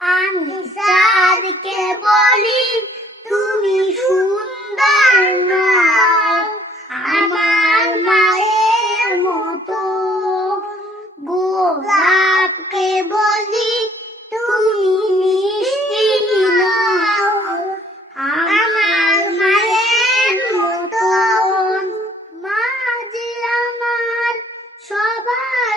আমি স্যারকে বলি, তুমি সুন্দর নও, আমার মায়ের মতো। গোলাপকে বলি, তুমি মিষ্টি আমার মায়ের মতো। মা আমার সবার